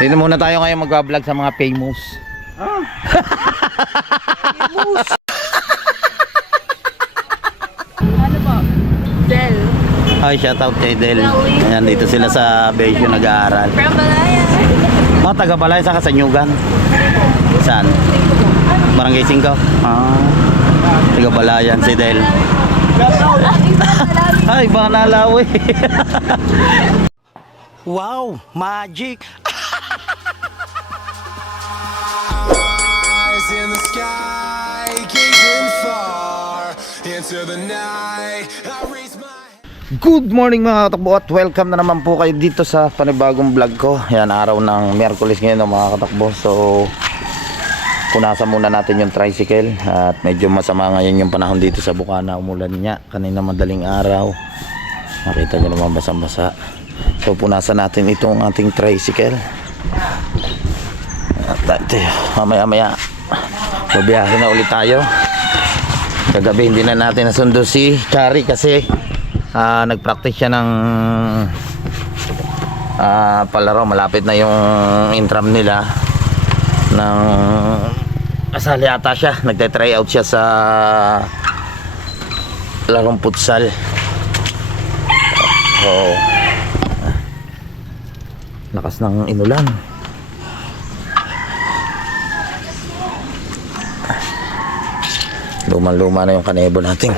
Dito muna tayo ngayon mag-vlog sa mga famous. Famous. Ano po? Del. Hi, shoutout kay Del. Ayan, dito sila sa Beijing nag-aaral. From Balaya. Oh, taga Balaya sa Kasanyugan. Saan? Barangay 5. Taga Balayan si Del. Ay, baka nalawi. Wow, magic. Eyes in the sky, gazing far into the night. I raise my Good morning mga katakbo at welcome na naman po kayo dito sa panibagong vlog ko. Yan, araw ng Miyerkules ngayon mga katakbo. So, punasan muna natin yung tricycle. At medyo masama ngayon yung panahon dito sa Bukana. Umulan niya kanina madaling araw. Nakita nyo naman basang-basa. So, punasan natin itong ating tricycle. At mamaya-maya babiyahin na ulit tayo. Kagabi hindi na natin nasundo si Chari kasi nagpractice siya ng palaro. Malapit na yung intram nila ng asali ata siya. Nagte-try out siya sa larong futsal. So, lakas ng inulan. Luma-luma na yung kanebo natin.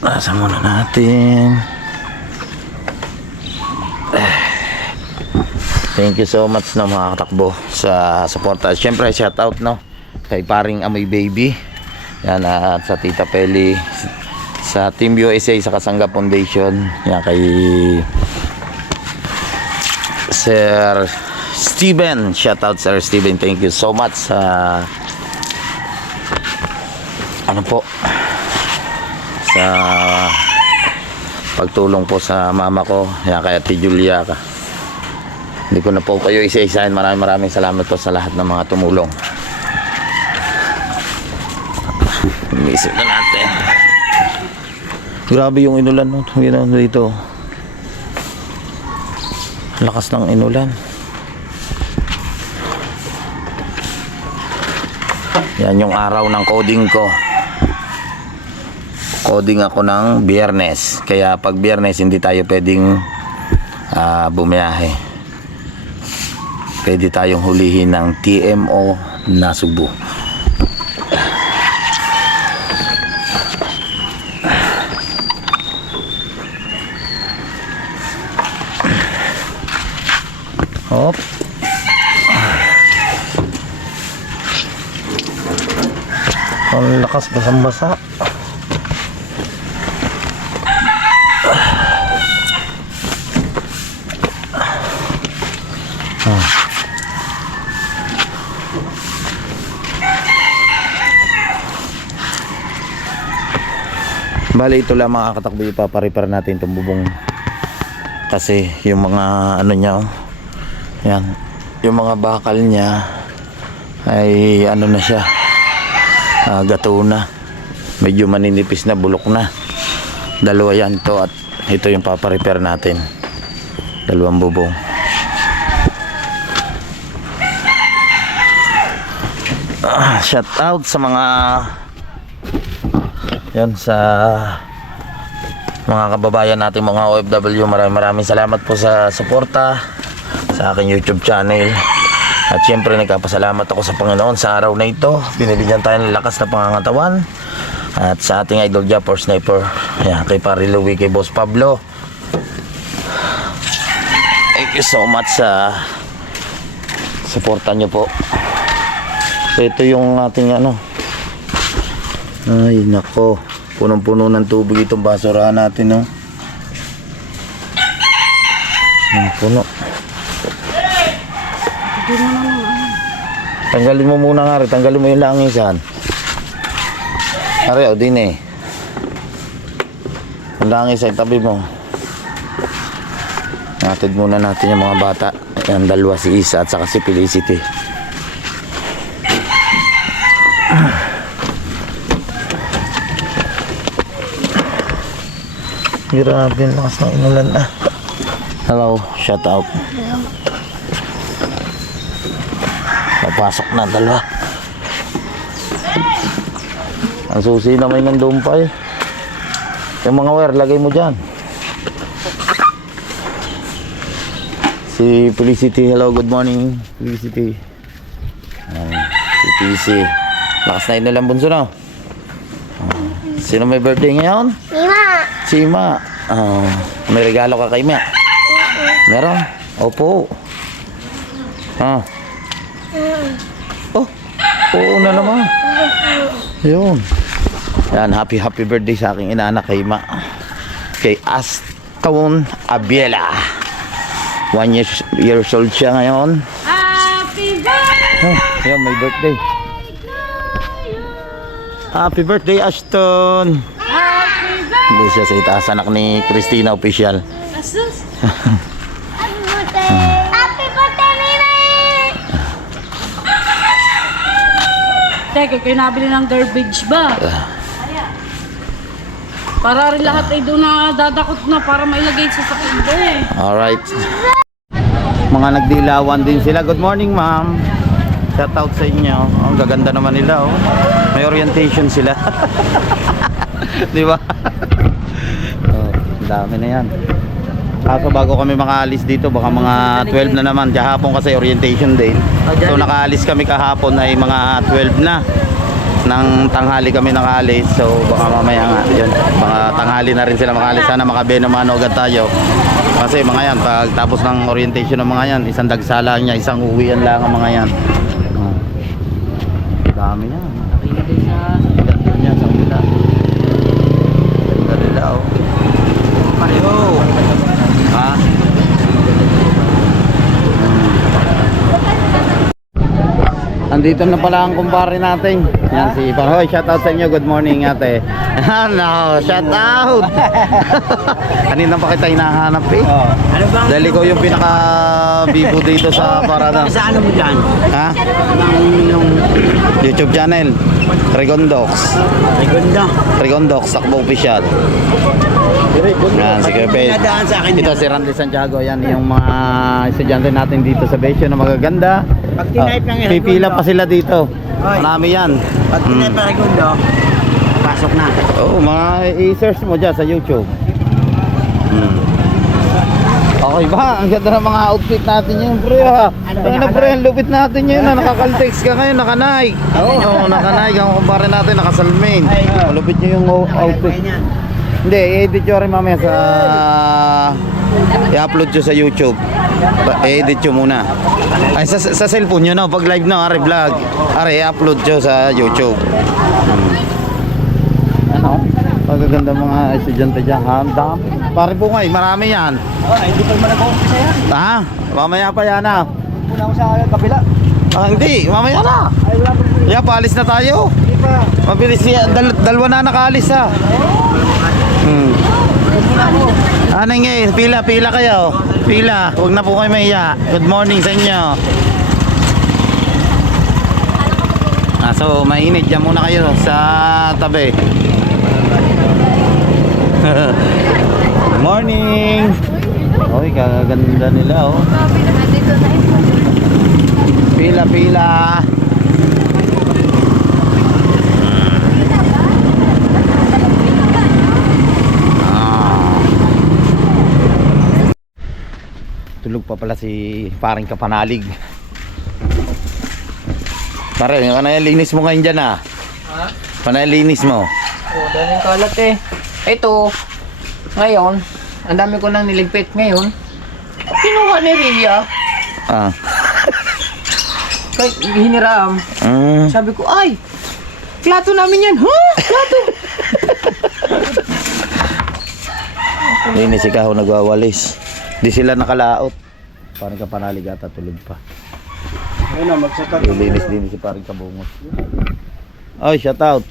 Nasa muna natin. Thank you so much na mga katakbo sa suporta. Siyempre shout out no kay paring Amoy Baby. Yan, at sa Tita Peli, sa Team USA, sa Kasangga Foundation. Yan kay Sir Steven. Shout out Sir Steven. Thank you so much sa sa pagtulong po sa mama ko. Yan kay Ate Julia ka. Hindi ko na po kayo isa-isahin. Maraming salamat po sa lahat ng mga tumulong. Imisip na natin. Grabe yung inulan no? Dito. Lakas ng inulan. Yan yung araw ng coding ko. Coding ako ng Biyernes. Kaya pag Biyernes hindi tayo pwedeng bumiyahe. Pwede tayong hulihin ng TMO na Cebu. Hop. Ang lakas, basang-basa. Bali ito lang mga katakbo, ipaparepair natin itong bubong kasi yung mga ano niya yan, yung mga bakal niya ay ano na siya, gato na, medyo maninipis na, bulok na. Dalawa yan to at ito yung paparepair natin, dalawang bubong. Shout out sa mga yan, sa mga kababayan natin mga OFW. Maraming salamat po sa suporta sa aking YouTube channel. At syempre nagpapasalamat ako sa Panginoon sa araw na ito. Binibigyan tayo ng lakas na pangangatawan. At sa ating idol Japper Sniper, yan, kay Pare Louie, kay Boss Pablo. Thank you so much sa suporta nyo po. Ito yung ating ano. Ay nako, punong-puno ng tubig itong basurahan natin, no? Puno. Tanggalin mo muna nga rin, tanggalin mo yung langisan. Ari, o din eh. Ang langis ay tabi mo. Natid muna natin yung mga bata. Yan, dalawa, si Isa at saka si Felicity. Grabe, lakas ng inulan Hello, shout out. Papasok na dalawa. Ang susi na may nandoon pa eh. Yung mga wire, lagay mo dyan. Si Felicity, hello, good morning. Felicity. Si PC. Lakas na inilang bunso na. Sino may birthday ngayon? Si Ima. May regalo ka kay Ima? Meron? Opo. Oh, oo na naman. Yun. Yan, happy birthday sa aking inaanak kay Ima. Kay Aston Abiela. 1 years old siya ngayon. Happy birthday! Oh, yan, may birthday. Happy birthday, Ashton. Happy birthday! Hindi siya sa itaas, anak ni Christina official. Asus! Happy birthday, Mimi! Teka, kayo nabili ng garbage ba? Para rin lahat ay doon na dadakot na para mailagay sa sakit eh. Alright. Mga nagdilawan din sila. Good morning, ma'am. Shout out sa inyo. Ang gaganda naman nila, oh. May orientation sila. Di ba? Oh, dami na yan. Kaso bago kami makaalis dito, baka mga 12 na naman. Kahapon kasi orientation day. So nakaalis kami kahapon ay mga 12 na. Nang tanghali kami nakaalis. So baka mamaya nga yun. Mga tanghali na rin sila makaalis. Sana makabeno-mano agad tayo. Kasi mga yan, pag tapos ng orientation ng mga yan, isang dagsalaan niya, isang uwian lang ang mga yan. Dami niya. Ganda niya sa kabila. Ganda nila, oh. Yo! Ha? Andito na pala ang kumpare natin. Yan si Parhoy. Shout out sa inyo. Good morning, ate. No, shout out. Kanina pa kita hinahanap eh. Ano bang Dahil ikaw yung pinaka-bibo dito sa parada. sa ano mo dyan? Ha? Yung YouTube channel. Regondox. Segunda. Regondox, Takbo Official. Yan, si Kepe. Nadaan sa akin Ito si Randy Santiago. Yan yung mga estudyante natin dito sa Besyo na magaganda. Pag tinipe ng Pipila pa sila dito. Marami yan. Pag tinipe ng Segundo, pasok na. Oo, mga i-search mo dyan sa YouTube. Okay ba? Ang ganda ng mga outfit natin yun, pre, ha? Ano, pre, ang lupit natin yun, ha? Nakakaltex ka ngayon, naka-Nike. Oo, naka-Nike. Ang kumpare natin, nakasalmain. Malupit nyo yung outfit. Hindi, i-edit nyo rin mamaya sa... I-upload nyo sa YouTube. I-edit nyo muna. Ay, sa cellphone nyo, no? Pag live, no? Ari, vlog. Ari, i-upload nyo sa YouTube. Ano? Pagaganda mga estudyante dyan, ha? Ang dami. Pare po ngay, marami yan. Hindi pa naman nag-uumpisa yan. Ha? Mamaya pa yan, ha? Muna ako sa kabila. Hindi, mamaya na. Ay, wala pa. Yeah, paalis na tayo. Hindi pa. Mabilis siya. Dalawa na nakaalis, ha? Ano nga eh, pila kayo. Pila, huwag na po kayo mahiya. Good morning sa inyo. So, mainit. Diyan muna kayo sa tabi. Good morning. Oy, kaganda nila, oh. Pila. Tulog pa pala si paring Kapanalig. Pare, linis mo ngayon dyan, ah. Ha? Panalinis mo. Oh, dahil yung kalat eh. Ito, ngayon, ang dami ko nang niligpit ngayon. Kinuha ni Ria. Ah. Kahit hiniram. Sabi ko, ay, plato namin yan. Ha? Plato? Linis ikaw, nagwawalis. Di sila nakalaot. Parang Kapanalig ata tulog pa. Ano, magsakat. Linis din si paring Kabungot. Oy, shout out.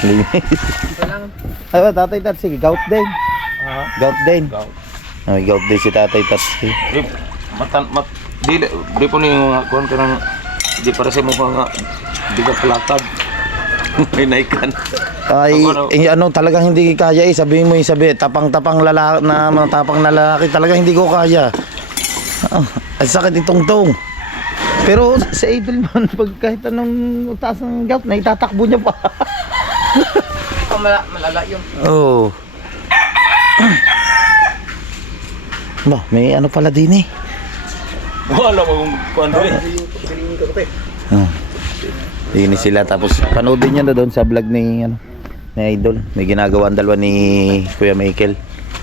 Linis. Ay, tatay Tats, sige, gout din. Gout din. Ay, gout din si tatay Tats. Di po ni kuan kanang di para sa mo nga di ka kalakad. Pinay ka na. Ay, ano talagang hindi kaya sabihin mo yung tapang-tapang lalaki na matapang na lalaki talaga hindi ko kaya. Ay sakit itong tong. Pero sa Edelman pag kahit anong taas ng gout na itatakbo niya pa. Malala yun. Oh. Ba, may ano pala din eh. Wala mo kung ano eh. Dini sila tapos panoodin niyo na doon sa vlog ni Idol. May ginagawa ang dalawa ni Kuya Michael.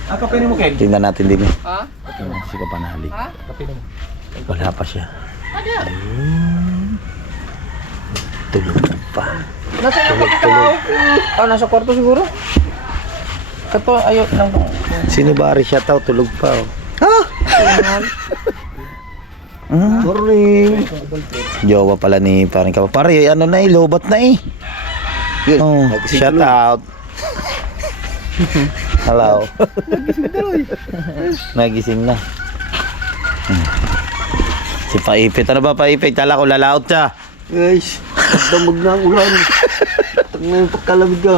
Kape mo, Ken? Tingnan natin din eh. Ha? Si Kapanali. Kape mo. Wala pa siya. Ayun. Tulog pa. Nasa yung pagkakaw? Nasa kwarto siguro. Kato, ayun lang. Sinibari siya tao, tulog pa oh. Ha? Morning. Jowa pala ni parang ka. Pare, ano na eh, lobat na eh. Oh, shout out. Hello. Nagising na. Si Paipit, ano ba Paipit? Kala ko lalaot siya. Guys, damag na ang ulan. Tag na yung pagkalamig ka.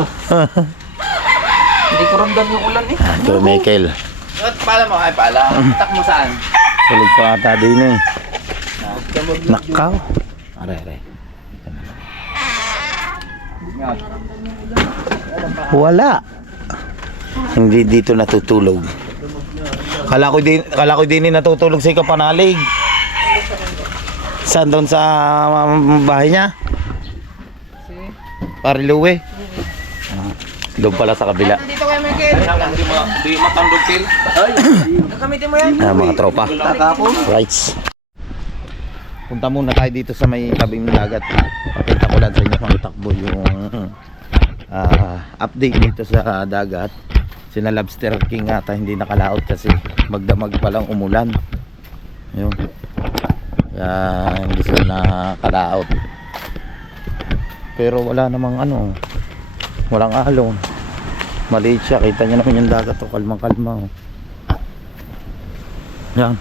Hindi ko ramdam yung ulan eh. Kuya Michael. Pala mo, ay pala. Tak mo saan? Tulog pa ata din eh. Nakaw. Are. Wala. Hindi dito natutulog. Kala ko din natutulog sa Kapanalig. Saan doon sa bahay niya? Pariluwe. Doon pala sa kabila. Dito kayo, Michael. Di matandog, Ken. Gagamitin mo yan. Mga tropa. Rights. Punta muna tayo dito sa may tabing dagat. Pakita ko lang sa inyo kung takbo yung update dito sa dagat. Sina Lobster King ata hindi nakalaot kasi magdamag palang umulan. Yun. Kaya hindi sila nakalaot. Pero wala namang walang alon. Maliit siya. Kita nyo naman yung dagat. Kalmang-kalma. Yan.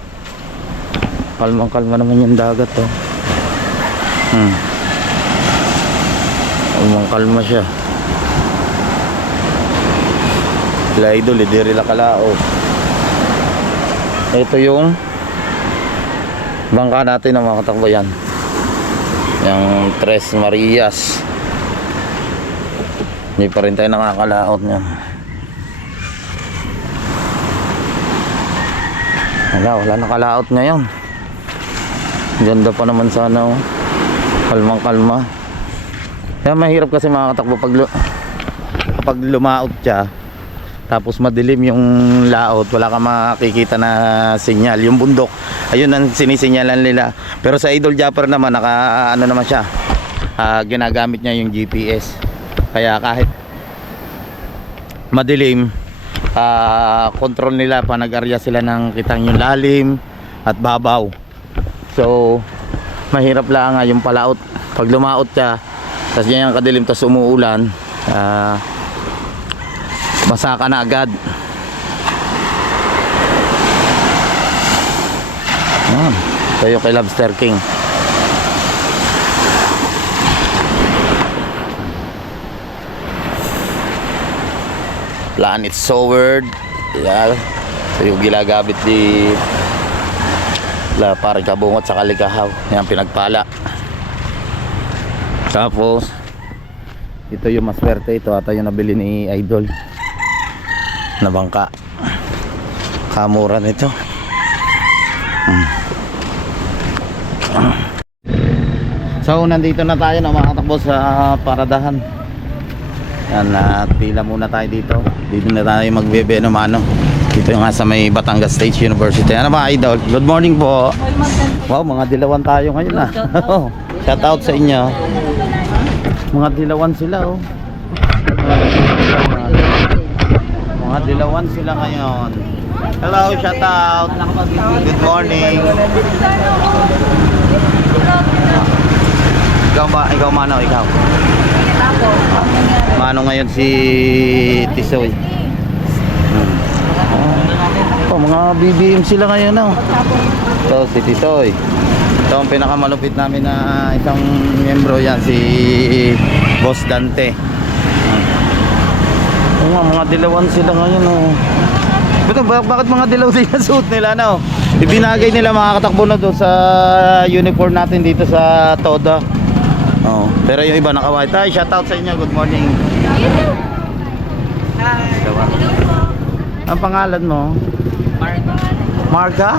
Kalmang-kalma naman yung dagat. Kalmang-kalma siya. Sila Idol. Hindi rin nakalao. Ito yung bangka natin na mga katakbayan. Yung Tres Marias. Hindi pa rin tayo nakakalaot niyan. Wala nakalaot ngayon. Ganda pa naman sana oh. Kalmang-kalma. Kaya mahirap kasi mga katakbo pag lumaot siya. Tapos madilim yung laot, wala kang makikita na sinyal. Yung bundok, ayun ang sinisinyalan nila. Pero sa Idol Japper naman, naman siya. Ginagamit niya yung GPS. Kaya kahit madilim, control nila pa nag-area sila ng kitang yung lalim at babaw. So, mahirap lang nga yung palaot. Pag lumaot siya, tapos yan yung kadilim, tapos umuulan, basa ka na agad. Tayo kay Lobster King. Planet Sword. Yan. Ito yung gilagabit di parang kabungot sa kalikahaw. Yan pinagpala. Tapos ito yung maswerte. Ito ata yung nabili ni Idol na bangka. Kamura nito. So nandito na tayo na makatakbo sa paradahan. Yan, pila muna tayo dito. Dito na tayo magbebe ng dito yung sa may Batangas State University. Ano ba Idol? Good morning po. Wow, mga dilawan tayo ngayon na. Shout out sa inyo. Mga dilawan sila oh. Mga dilawan sila ngayon. Hello, shout out. Good morning. Ikaw Mano, ikaw. Mano ngayon si Tisoy. Mga BBM sila ngayon oh. So si Tisoy. Ito ang pinakamalupit namin na isang miyembro yan, si Boss Dante. Oo nga, mga dilawan sila ngayon oh. Bakit mga dilaw din ang suit nila no? Ibinagay nila mga katakbo na doon sa uniform natin dito sa Toda. Oh, pero yung iba naka-white. Hi, shout out sa inyo. Good morning. Hi. Ang pangalan mo? Marga.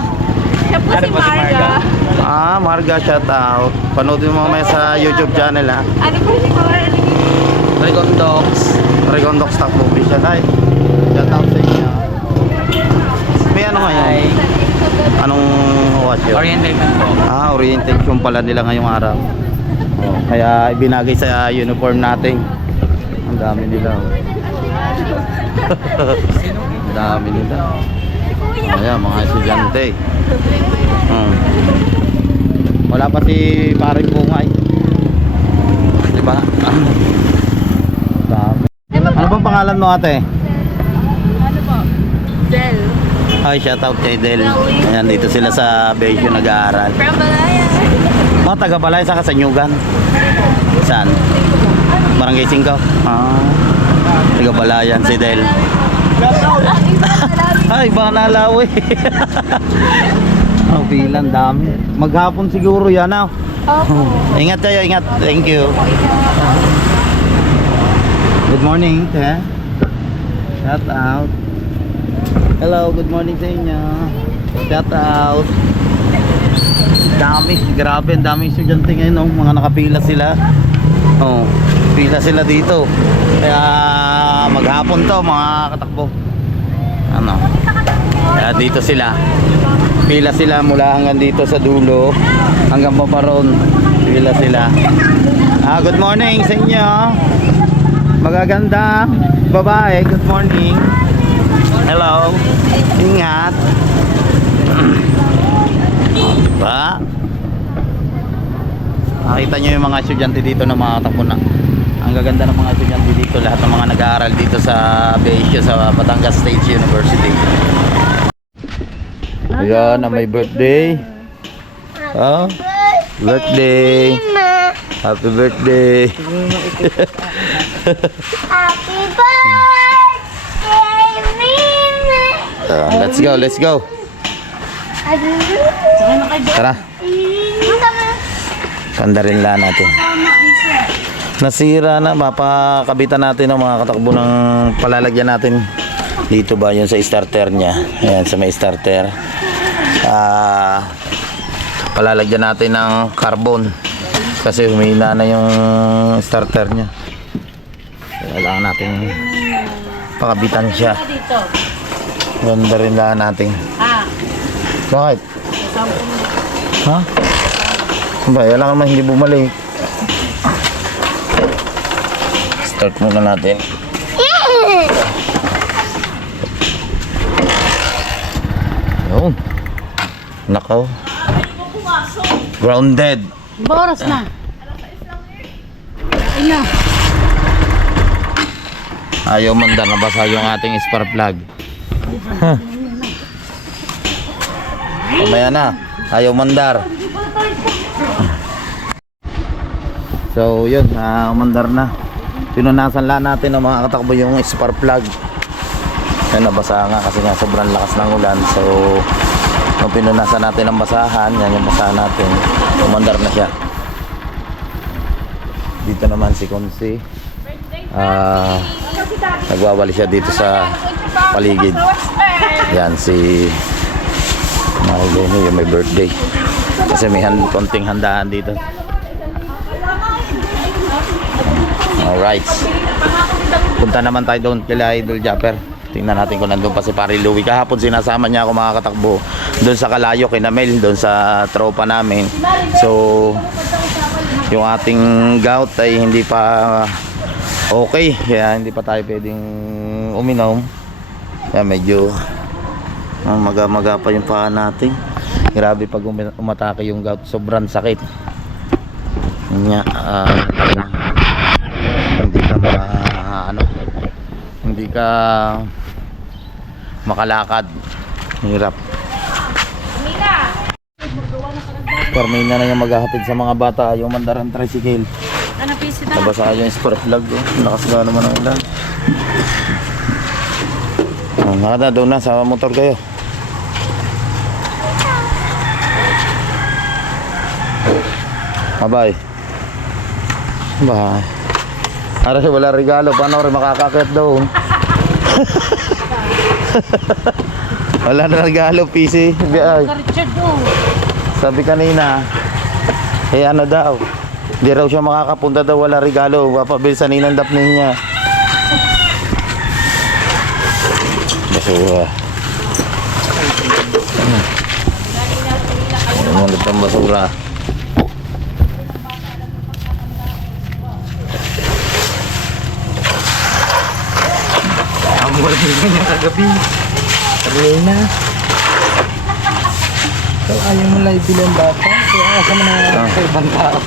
Siya po si Marga. Ah, Marga, shout out. Panoodin mo mamaya sa YouTube channel ha. Ano po si Marga? Regondox Stock Movie siya. Hi. Shout out sa inyo. May ano ngayon? Anong watch yun? Orientation po. Ah, orientation pala nila ngayong araw. Oh, kaya ibinagay sa uniform natin. Ang dami nila. Ang dami nila. Ayan, mga estudyante. Wala pa si Paring Bungay. Diba? Dami. Ano bang pangalan mo ate? Ano po? Del. Hi, shout out kay Del. Ayan, dito sila sa Beijing nag-aaral. From Balaya. Mga taga Balay, saka sa Nyugan. Saan? Barangay 5. Ah, taga Balayan si Del. Ay, baka nalawi. Oh, bilang dami. Maghapon siguro yan ah. Ingat kayo, ingat. Thank you. Good morning, te. Shout out. Hello, good morning sa inyo. Shout out. Dami, grabe, ang daming estudyante ngayon, no? Mga nakapila sila. Oh, pila sila dito. Kaya maghapon to, mga katakbo. Ano? Kaya dito sila. Pila sila mula hanggang dito sa dulo, hanggang paparon. Pila sila. Ah, good morning sa inyo. Magaganda babae, good morning. Hello. Ingat. Diba? Nakita nyo yung mga estudyante dito na mga takbo na. Ang gaganda ng mga estudyante dito. Lahat ng mga nag-aaral dito sa BSU, sa Batangas State University. Ayan, na may birthday. Oh, birthday. Happy birthday. Happy birthday, Let's go, let's go. Tara. Kanda rin lang natin. Nasira na, mapakabitan natin ng mga katakbo ng palalagyan natin. Dito ba yun sa starter niya? Ayan, sa may starter. Palalagyan natin ng carbon. Kasi humina na yung starter niya. Kailangan natin pakabitan siya. Ganda rin lang natin. Bakit? Ha? Ba, kailangan naman hindi bumalik. Start muna natin. Yun. Nakaw. Grounded. Boros na. Ina. Ayaw mandar, nabasa yung ating spark plug. Mamaya na. Ayaw mandar. So yun, umandar na. Pinunasan lang natin ng mga katakbo yung spark plug. Yan, nabasa nga kasi nga sobrang lakas ng ulan. So nung pinunasan natin ang basahan, yan yung basahan natin, umandar na siya. Dito naman si Konsi, nagwawali siya dito sa paligid. Yan si yung may birthday. Kasi may konting handaan dito. Alright. Punta naman tayo doon kila Idol Japper. Tingnan natin kung nandun pa si Pare Louie. Kahapon sinasama niya ako mga katakbo doon sa Kalayo, kina Mel, doon sa tropa namin. So yung ating gout ay hindi pa okay, kaya hindi pa tayo pwedeng uminom. Kaya medyo maga-maga pa yung paa natin. Grabe pag umatake yung gout, sobrang sakit. Nya, hindi ka hindi ka makalakad. Hirap. Carmina na yung maghahatid sa mga bata. Yung mandaran tricycle. Ano, PC na? Nabasa yung spark plug. Oh. Lakas nga naman ang ulan. Nada, doon na sa motor kayo. Bye. Bye. Aray, wala regalo. Paano rin makakakit doon? Wala na regalo, PC. Ay, Richard, oh. sabi kanina, ano daw, hindi raw siya makakapunta daw, wala regalo. Papabil sa ninandap niya. Basura. Umulit ang basura. Ang mulit niya kagabi. Karina. So, ayaw mo lang ibilang bata. Kaya asa mo na sa ibang tao.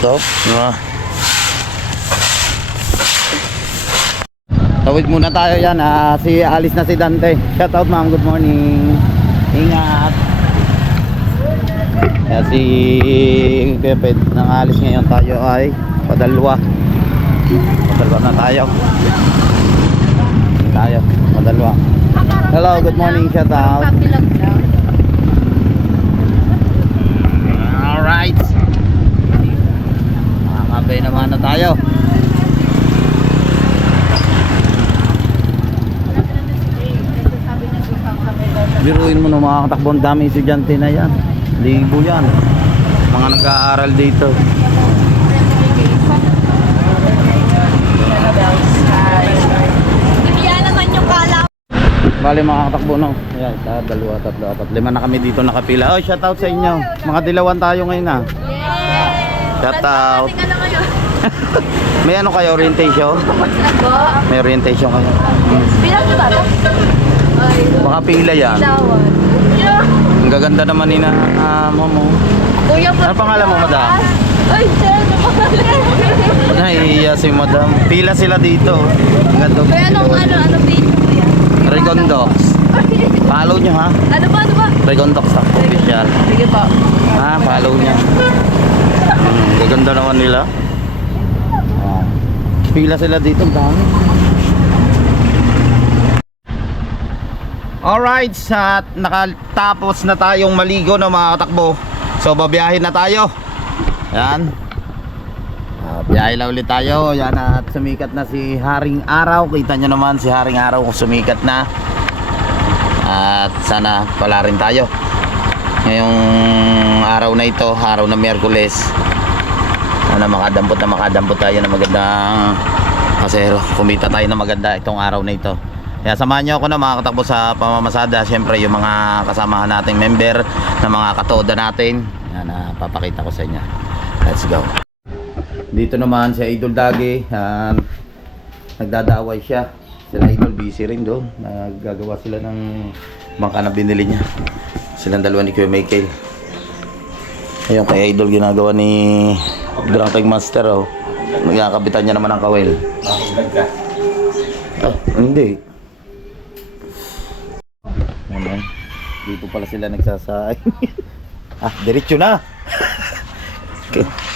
Top. Tawid muna tayo yan. Alis na si Dante. Shout out ma'am. Good morning. Ingat. Kaya si Pepe nang alis ngayon tayo ay padalwa. Padalwa na tayo. Madalwa. Hello, good morning, shout out. Alright. Makakabay naman na tayo. Biruin mo nung mga katakbo, ang dami estudyante na yan. Libo yan. Mga nag-aaral dito. Bali mga katakbo, no? Ayan, isa, dalawa, tatlo, apat, lima na kami dito nakapila. Oh, shout out sa inyo. Mga dilawan tayo ngayon, ha? Shout out. May ano kayo, orientation? May orientation kayo. Bilang nyo ba? Baka pila yan. Ang gaganda naman ni na mo. Kuya po. Ano pangalan mo, madam? Ay, sir, Nahihiya si madam. Pila sila dito. Ang ganda. Kuya, anong page mo kuya? Regondox. Follow nyo, ha? Ano ba? Regondox official. Sige po. Ha, follow nyo. Gaganda naman nila. Pila sila dito, ang dami. Alright, nakatapos na tayong maligo ng mga katakbo. So babiyahin na tayo. Yan. Biyahe na ulit tayo. Yan, at sumikat na si Haring Araw. Kita nyo naman si Haring Araw kung sumikat na. At sana pala rin tayo ngayong araw na ito, araw na Miyerkules. Sana makadampot tayo na magandang kasero. Kumita tayo na maganda itong araw na ito. Kaya samahan nyo ako na mga katakbo sa pamamasada. Siyempre yung mga kasamahan nating member na mga katoda natin. Yan, papakita ko sa inyo. Let's go. Dito naman si Idol Dagi. Nagdadaway siya. Sila Idol busy rin doon. Naggagawa sila ng bangka na binili niya. Silang dalawa ni Kuya Michael. Ayun kay Idol ginagawa ni Drunk Tank Master. Oh. Nagkakabitan niya naman ang kawil. Hindi. Ayan. Dito pala sila nagsasay. Diretso na.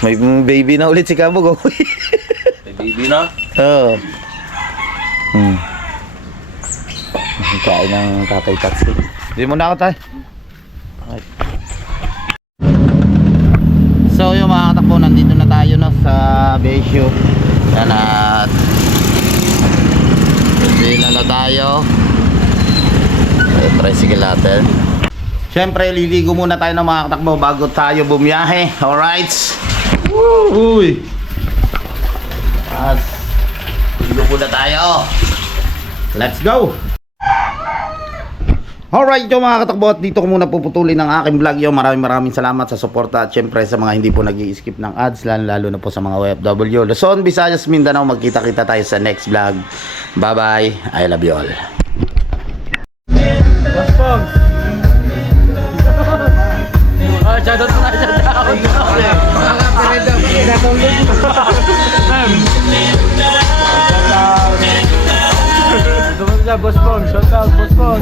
May baby na ulit si Kabog. May baby na? Oo. Kain ng tatay taxi. Hindi mo na ako tayo. Okay. So yung mga katakbo, nandito na tayo no, sa Besyo. Yan at sila na tayo. Tricycle natin. Siyempre liligo muna tayo ng mga katakbo bago tayo bumiyahe. Alright. Uy. At ligo muna tayo. Let's go. Alright yung mga katakbo, at dito ko muna puputulin ang aking vlog yo. Maraming salamat sa suporta at syempre sa mga hindi po nag-i-skip ng ads, lalo na po sa mga OFW Luzon, Visayas, Mindanao. Magkita-kita tayo sa next vlog. Bye bye, I love you all. Shoutout na shoutout. sila, Boss Pong. Shout out, Boss Pong.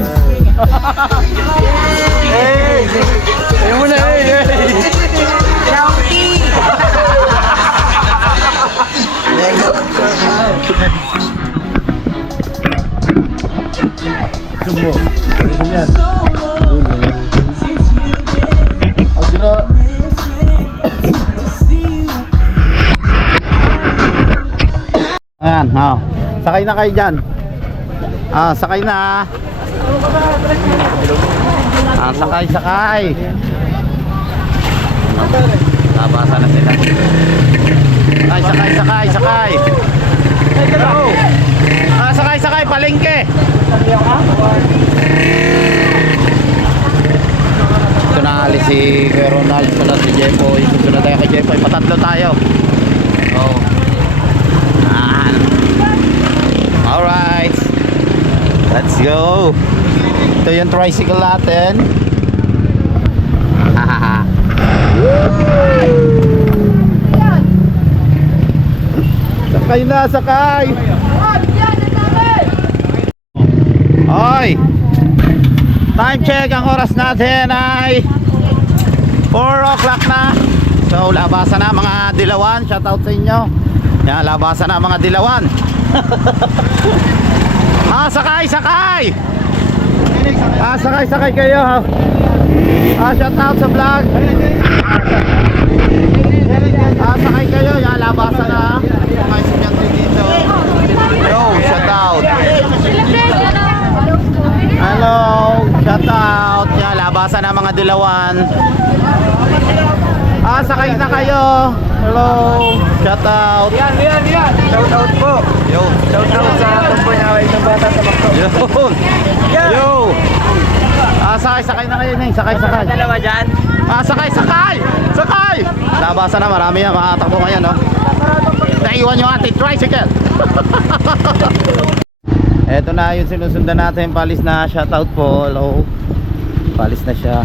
Hey! Ayaw mo na, hey! Sumo. Yan. Ayan, oh. Sakay na kayo dyan. Sakay na. Sakay. Nabasa na sila. Sakay. Hello. Sakay, palengke. Ito na alis si Kuya Ronald, sunod si Jepoy. Susunod tayo kay Jepoy. Patatlo tayo. Oh. Alright, let's go. Ito yung tricycle natin. Sakay. Hoy, time check. Ang oras natin ay 4 o'clock na. So labasan na mga dilawan. Shout out sa inyo. Yan, labasan na mga dilawan. Sakay. Sakay kayo. Shout out sa vlog. Sakay kayo. Yan, labasan na. Mga estudyante dito. Yo, shout out. Hello, shout out. Yan, labasan na mga dilawan. Sakay na kayo. Hello, shout out. Yan. Shout out po. Yo, Shout out sa tumboy na isang bata sa Makto. yun. Yo. Sakay na kayo, Neng. Sakay. Dalawa dyan. Sakay. Labasan na, marami yan. Makatakbo ngayon, no? Naiwan yung ating tricycle. Eto na yung sinusundan natin. Palis na, shout out po. Hello. Palis na siya.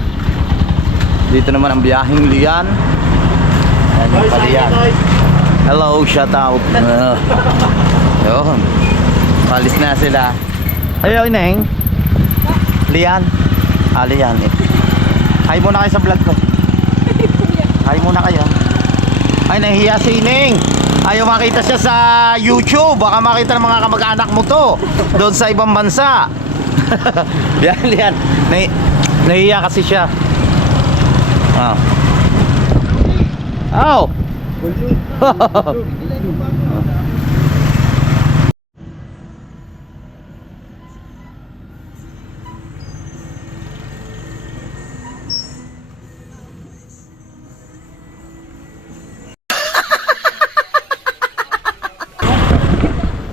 Dito naman ang biyaheng Lian. Ayan yung Palian. Hello, shout out. Yun. Palis na sila. Ayaw, Neng. Lian. Lian. Hi muna kayo sa vlog ko. Hi muna kayo. Ay, nahihiya si Neng. Ayaw makita siya sa YouTube. Baka makita ng mga kamag-anak mo to doon sa ibang bansa. Lian. Nahihiya kasi siya. Oh.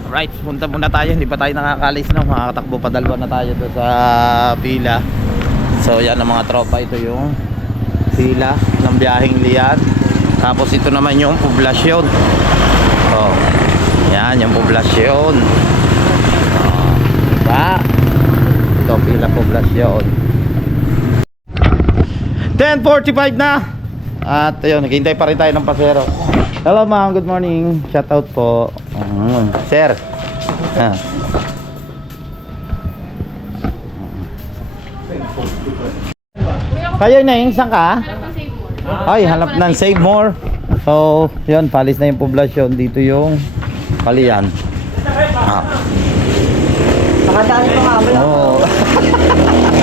Right, punta muna tayo. Hindi pa tayo nakakalis, no? Makakatakbo pa, dalawa na tayo doon sa pila. So yan ang mga tropa. Ito yung pila ng biyaheng Lian. Tapos ito naman yung poblasyon. Oh, yan yung poblasyon. Diba? Ito pila poblasyon. 10:45 na. At ayun, naghihintay pa rin tayo ng pasero. Hello ma'am, good morning. Shout out po. Sir. Kayo na yung saan ka? Ay, hanap ng Save More. So, yun, palis na yung poblasyon. Dito yung Palian. Nakadali pa nga ba yan? Oo.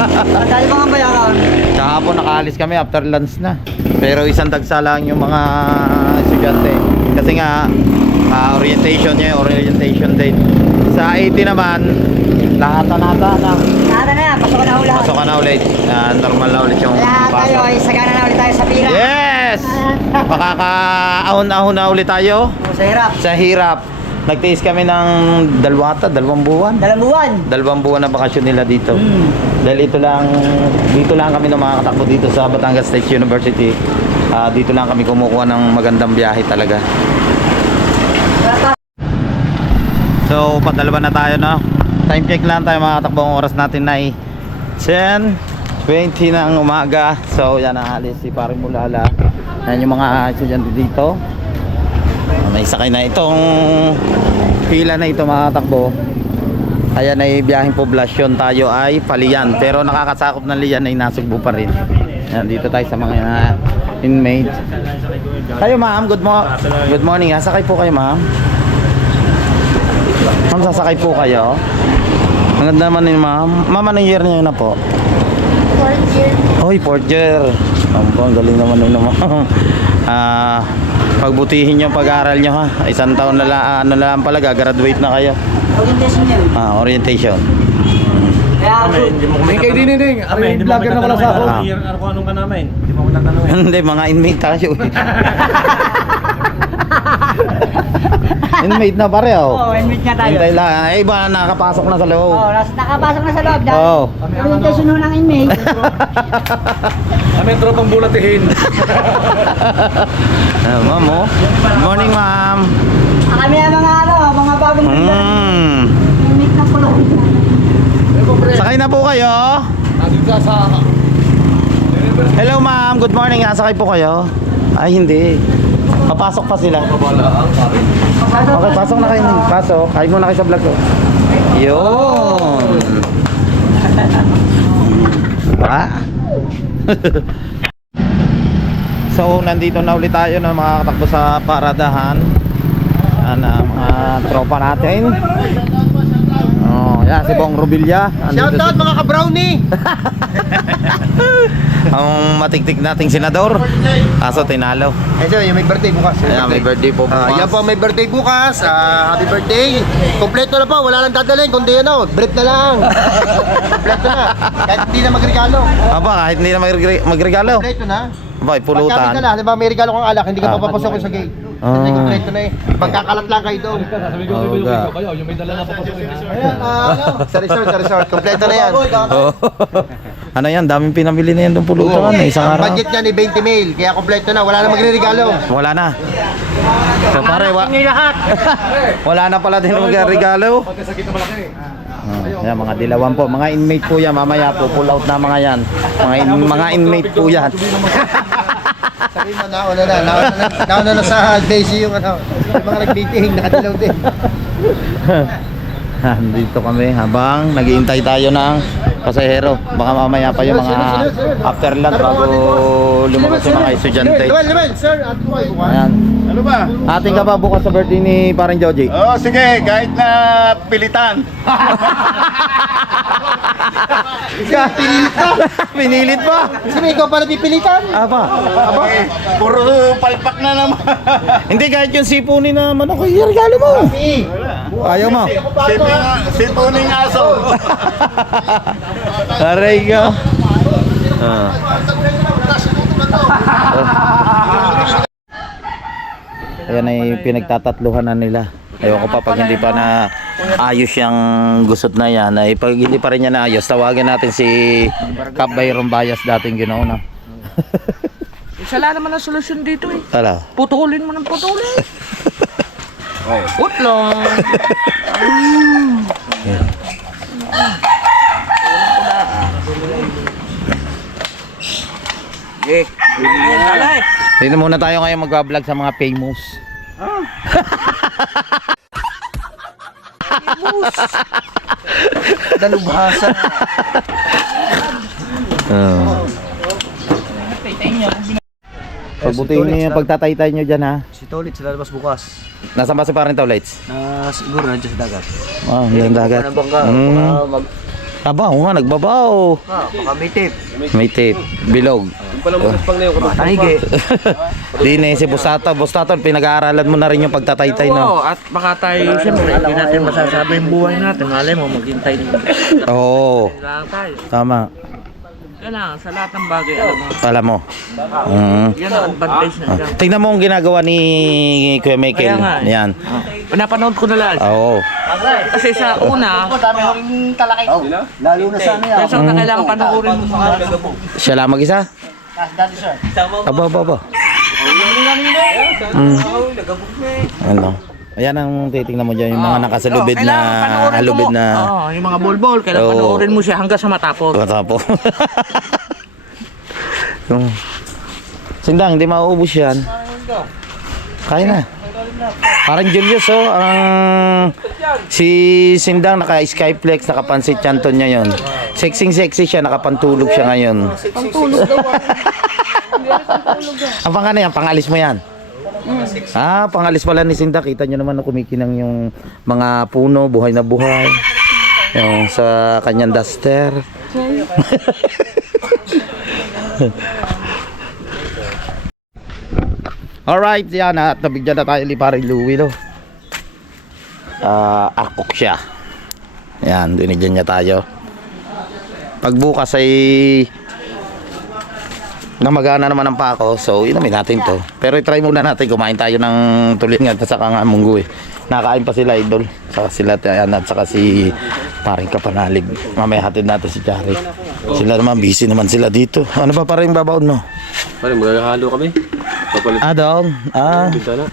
Nakadali pa nga ba yan? Kahapon nakaalis kami after lunch na. Pero isang dagsa lang yung mga estudyante. Kasi nga, orientation date. Sa 80 naman, lahat na. Nada na yan, pasok na ulit. Pasok ka na ulit. Normal na ulit yung Kaya tayo, pasok. isagana na ulit tayo sa pila. Yes! Makakaahon-ahon na ulit tayo Sa hirap. sa hirap. Nagtiis kami ng 2 buwan. 2 buwan. 2 buwan na bakasyon nila dito. Dahil dito lang kami na makakatakbo dito sa Batangas State University. Dito lang kami kumukuha ng magandang biyahe talaga. So, padalawa na tayo, no? Time check lang tayo, makakatakbo. Ang oras natin ay 10:20 ng umaga. So, yan ang alis si Paring Mulala. Yan yung mga estudyante dito. May sakay na itong pila na ito, makakatakbo. Ayan ay biyaheng poblasyon, tayo ay Palian. Pero nakakasakop ng Lian ay Nasugbu pa rin. Ayan, dito tayo sa mga inmate. Kayo ma'am, good morning ha. Sakay po kayo ma'am. Ma'am, sasakay po kayo. Ang ganda naman ni ma'am. Ma'am, anong year niyo na po? 4th year. Hoy, 4th year. Ang galing naman nun ma'am. Pagbutihin yung pag-aaral nyo ha. Isang taon na lang, ano na lang pala, gagraduate na kayo. Orientation yan. Orientation. May kayo din. Ay, vlogger na wala sa ako. Ano kung anong ka namin? Hindi mo tatanungin. Hindi, mga inmate tayo. Inmate na pare oh. Oo, inmate nga tayo. Hintay lang. Eh, iba nakapasok na sa loob. Oo, nakapasok na sa loob. Dahil Oo. orientation ho ng inmate. Kami tropang bulatihin. Ma'am oh. Good morning ma'am. Kami ang mga bagong inmate ng kulong. Sakay na po kayo. Hello ma'am, good morning. Sakay po kayo. Ay hindi. Papasok pa sila. Okay, pasok na kayo. Pasok. Kain muna kayo sa vlog ko. Yun. Baka. So, nandito na ulit tayo na makakatakbo sa paradahan. Mga tropa natin. Oh, yan si Bong Rubilla. Shout out mga ka-brownie! Ang matiktik nating senador. Kaso tinalo. Eh so, yung may birthday bukas. Ayan, may birthday po bukas. Yan po may birthday bukas. Happy birthday. Kompleto na po, wala nang dadalhin. Kundi brief na lang. Kompleto na. Kahit hindi na magregalo. Aba, kahit hindi na magregalo. Kompleto na. Aba, Pagkamit pulutan. ka na, di ba may regalo kang alak, hindi ka papapasok sa gate. Hindi kompleto na eh. Pagkakalat lang kayo doon. Ayan, sa resort. Kompleto na yan. Oh. Ano yan, daming pinamili na yan doon pulutan. Isang Ang araw. budget niya ni 20 mil, kaya kompleto na, wala na magre-regalo. Wala na. So pare, wala na pala din magregalo. Yan, mga dilawan po, mga inmate po yan, mamaya po, pull out na mga yan. Mga inmate po yan. Sabihin mo, nauna na sa Daisy yung yung mga nag-meeting, nakadilaw din. Dito kami habang naghihintay tayo ng pasahero. Baka mamaya pa yung mga after lunch bago lumabas yung mga estudyante. Luwel, sir, at po kayo bukas. Ayan. Ano ba? Ating ka ba bukas sa birthday ni parang Joji? Oh, sige, kahit na pilitan. Pinilit pa. Kasi may ikaw pala pipilitan. Aba. Eh, puro palpak na naman. Hindi kahit yung sipunin na manok, regalo mo. Ayaw mo. Sipuning aso. Aray ka. Ayan ay pinagtatatluhan na nila. Ayoko pa pag hindi pa na ayos yung gusot na yan. Ay pag hindi pa rin niya na ayos, tawagin natin si Cap Bayron Bayas dating ginauna. Wala naman ang solusyon dito eh. Tala. Putulin mo ng putulin. Putlong. Dito muna tayo ngayon mag-vlog sa mga famous. Dalubhasa. Pagbutihin niyo yung pagtataytay niyo dyan ha. Si Tolit sila labas bukas. Nasaan ba si parang Taulites? Siguro nandiyan sa dagat. Oh, yung dagat. Aba, nga, nagbabaw. Baka may tip. May tape, bilog. Tanigi. Dine si Bustaton, pinag-aaralan mo na rin yung pagtataytay Oo, na. at baka tayo, siyempre, hindi natin masasabi yung buhay natin. Malay mo, maghintay din Oo, lang tayo. tama. Kailangan, sa lahat ng bagay, alam mo. Alam mo. Yan ang advantage na dyan. Tingnan mo ang ginagawa ni Kuya Michael. Kaya nga eh. Yan. Pinapanood ko na lang. Oo. Kasi sa una, Lalo na sa ano yan. kaya sa una kailangan panoorin mo muna. Siya lang mag-isa? Aba. Ano? Ayan ang titingnan mo dyan, yung mga nakasalubid na halubid na Oo, yung mga bol-bol, kailangan Oo. panoorin mo siya hanggang sa matapos. matapo. Sindang, hindi mauubos yan. Kaya na. Parang Julius, oh. Si Sindang naka-skyflex, nakapansit chanton niya yon. Sexy siya, nakapantulog siya ngayon. Pantulog daw ako. Ang pang ano yan, pangalis mo yan? Pangalis pala ni Sinda. Kita nyo naman na kumikinang yung mga puno, buhay na buhay. Yung sa kanyang duster. Alright, yan at nabigyan na tayo ni Paring Louie, no? Akok siya. Yan, dinigyan niya tayo. Pagbukas ay namagana naman ang pako, so inumin natin to. Pero i-try muna natin, kumain tayo ng tulingan at saka nga munggo eh. Nakakain pa sila, idol. Saka sila, yan, at saka si Paring Kapanalig. Mamaya hatid natin si Chari. Sila naman, busy naman sila dito. Ano ba parang babaon mo? Parang magkakahalo kami. Papalit Doon. bintana.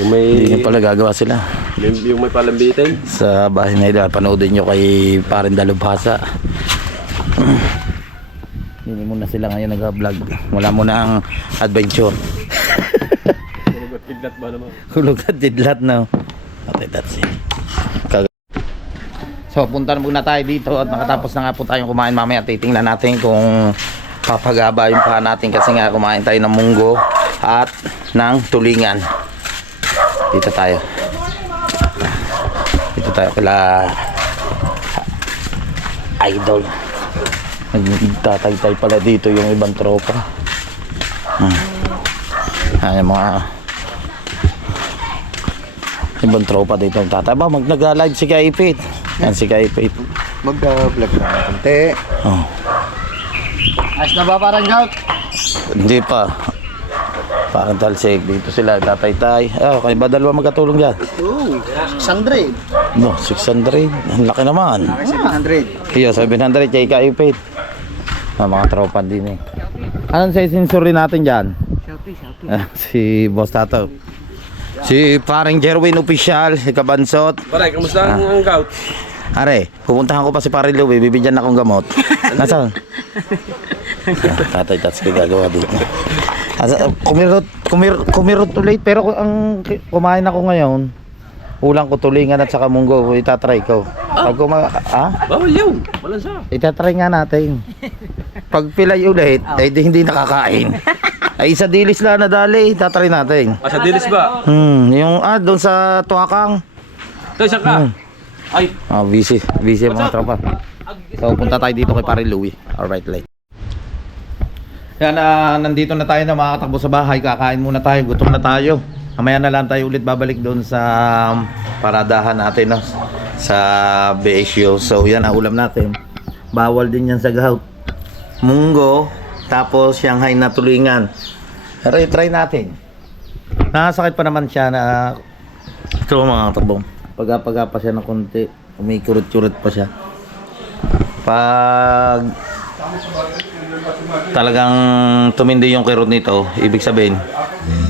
Yung may Hindi nyo pala gagawa sila. yung may palambitin. Sa bahay na ito, panoodin nyo kay Paring Dalubhasa. Hindi muna sila ngayon nag-vlog. Wala muna ang adventure. Kidlat ba naman? Hulog at didlat na. Okay, that's it. So, punta na muna tayo dito at nakatapos na nga po tayong kumain. Mamaya titingnan natin kung papagaba yung paa natin kasi nga kumain tayo ng munggo at ng tulingan. Dito tayo. Dito tayo kila Idol. Nagtatay-tay pala dito yung ibang tropa. Ayan mga ibang tropa dito nagtatay. Ba, nag-live si Kaipit. Yan si Kaipit. Mag-vlog na konti. Oh. Ayos na ba parang gout? Hindi pa. Parang talsik. Dito sila tatay-tay. Kaya ba dalawa magkatulong dyan? Oo, 600. No, 600. Ang laki naman. 700. Iyo, 700 kay Kaipit. Mga tropa din eh. Anong sensor rin natin dyan? Si Boss Tato. Si Paring Jerwin Official, si Kabansot. Paray, kamusta ang gout? Are, pupuntahan ko pa si Paring Louie, bibigyan akong gamot. Nasaan? Tatay Tats ko gagawa dito. Kumirot ulit, pero ang kumain ako ngayon, ulang ko tulingan at saka munggo, itatry ko. Pag Bawal yun. Walang siya. Itatry nga natin. Pag pilay ulit, eh di hindi nakakain. Ay isa dilis lang nadali, itatry natin. Sa dilis ba? Yung doon sa Tuakang. Ito, isa ka. Ay, Busy mga tropa. So punta tayo dito kay Paring Louie. Alright, late. Yan, nandito na tayo na makakatakbo sa bahay. Kakain muna tayo, gutom na tayo. Mamaya na lang tayo ulit babalik doon sa paradahan natin, no? Sa BSU. So yan ang ulam natin. Bawal din yan sa gout. Munggo, tapos Shanghai na tulingan. Pero i-try natin. Nakasakit pa naman siya na ito mga tabong. Pagapa pa siya ng konti. Umikurot-kurot pa siya. Pag talagang tumindi yung kirot nito, ibig sabihin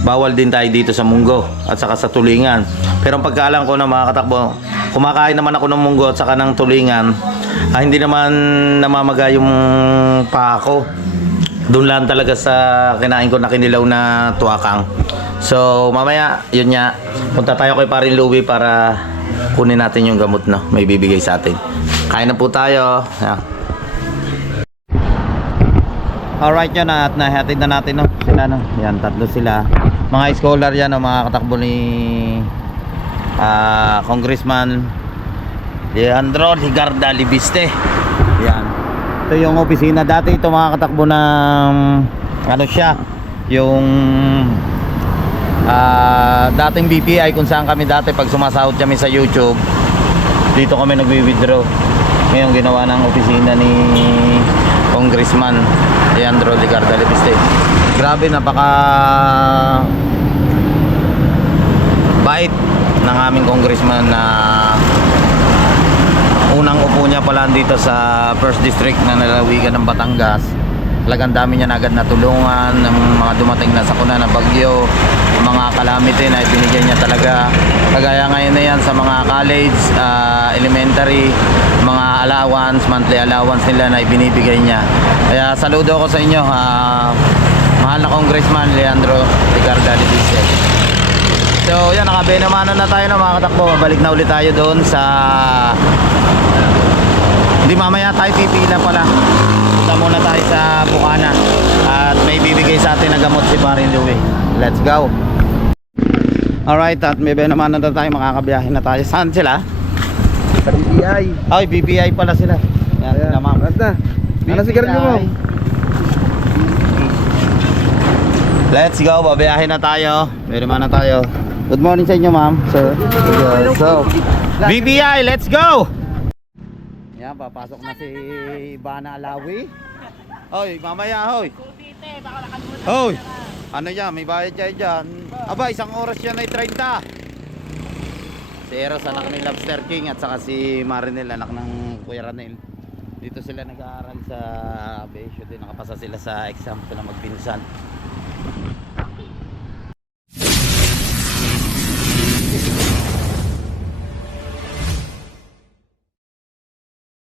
bawal din tayo dito sa munggo at saka sa tulingan. Pero ang pagkaalam ko na mga katakbo, kumakain naman ako ng munggo at saka ng tulingan, hindi naman namamaga yung paa ko. Doon lang talaga sa kinain ko na kinilaw na tuakang. So mamaya yun nga, punta tayo kay Paring Louie para kunin natin yung gamot na may bibigay sa atin. Kain na po tayo. Yan. Alright yan, at nahatid na natin, no? Sila, no? Yan, tatlo sila. Mga scholar yan, no? Mga katakbo ni Congressman Leandro Ligarda Libiste. Yan. Ito yung opisina dati. Ito mga katakbo ng ano siya, yung dating BPI kung saan kami dati pag sumasahod kami sa YouTube. Dito kami nagwi-withdraw. Ngayon ginawa ng opisina ni Congressman Leandro Ligarda Libiste. Grabe, napaka bait ng aming congressman na unang upo niya pala dito sa First District na nalawigan ng Batangas. Talagang dami niya na agad natulungan ng mga dumating na sakuna na bagyo, mga calamity na ibinigay niya talaga. Kagaya ngayon na yan sa mga college, elementary, mga allowance, monthly allowance nila na ibinibigay niya. Kaya saludo ako sa inyo, mahal na Congressman Leandro Ligarda Libiste. So yan, nakabenamano na tayo na mga katakbo. Balik na ulit tayo doon sa... Hindi, mamaya tayo pipila pala. Punta muna tayo sa Bukana. At may bibigay sa atin na gamot si Parin Louie. Let's go. Alright, at may benamano na tayo. Makakabiyahe na tayo. Saan sila? BPI. Ay, BPI pala sila. Yan, sila ma'am. Basta. Ano sigarilyo mo? Let's go, babiyahin na tayo. Very man na tayo. Good morning sa inyo, ma'am, sir. Yes, so, BPI, let's go! Yan, papasok na si Bana Alawi. Hoy, mamaya, hoy. Hoy, ano yan, may bayad kayo dyan. Aba, isang oras yan ay 30. Si Eros, anak ni Lobster King, at saka si Marinel, anak ng Kuya Ranel. Dito sila nag-aaral sa BSU din. Nakapasa sila sa exam ko na magpinsan.